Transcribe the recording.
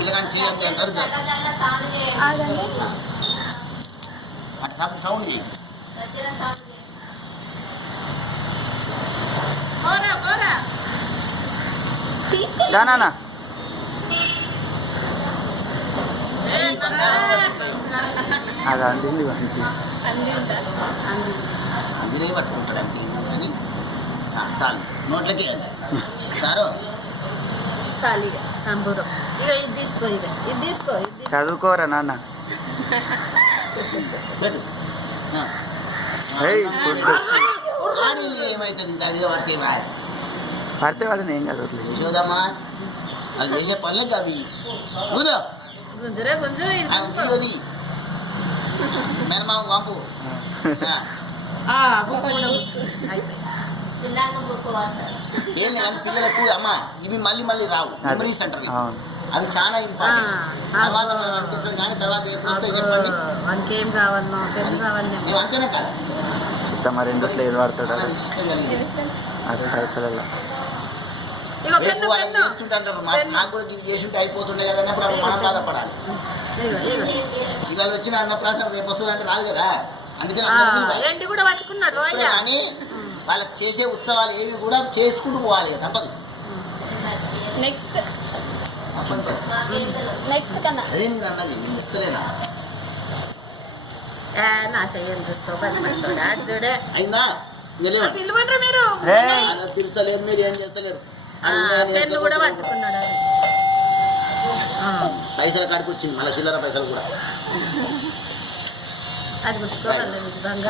పిల్లగాని చేయొద్దు అంటారు అటు సౌండ్ చేయండి. నానా అది అందింది అందులో పట్టుకుంటాడు అంతే కానీ చాలు నోట్లకి సారు చాలిగా సంబూరం ఇక ఇది తీసుకో ఇక ఇది తీసుకో చదువుకోరా నాన్న. పెట్టు ఏమవుతుంది అడిగే పడితే పడితే వాళ్ళని ఏం చదవట్లేదు. యశోదమ్మా వాళ్ళు చేసే పనులకు అవి ఊదో గుంజరే గుంజు అది మేనమామ పంపు ఏం కానీ పిల్లలకు అమ్మ ఇవి మళ్ళీ మళ్ళీ రావు మెమరీ సెంటర్ అవి చాలా ఇంపార్టెంట్. తర్వాత అనిపిస్తుంది కానీ తర్వాత ఎప్పుడు చెప్పండి మనకేం కావాలన్నా మేము అంతేనే కాదు మరి రెండుట్లో ఏది వాడతాడు అదే పైసలలో రేపు వాళ్ళకి చేస్తుంటారు నాకు కూడా చేస్తుంటే అయిపోతుండే కదా అన్నప్పుడు మనం బాధపడాలి. ఇవాళ వచ్చిన అన్నప్రాసన రేపు వస్తుంది అంటే రాదు కదా అందుకని కూడా పట్టుకున్నాడు కానీ వాళ్ళకి చేసే ఉత్సవాలు ఏవి కూడా చేసుకుంటూ పోవాలి తప్పదు. నెక్స్ట్ కన్నా అదే నేను అన్నది నేను చెప్తలేనా నా చెయ్యని చూస్తావు చూడే అయిందా పిల్లమంటారా మీరు పిలుస్తలేరు మీరు ఏం చేస్తలేరు పెన్ను కూడా పట్టుకున్నాడు పైసల కాడికి వచ్చింది మళ్ళీ చిల్లర పైసలు కూడా అది గుర్తుకోవాలి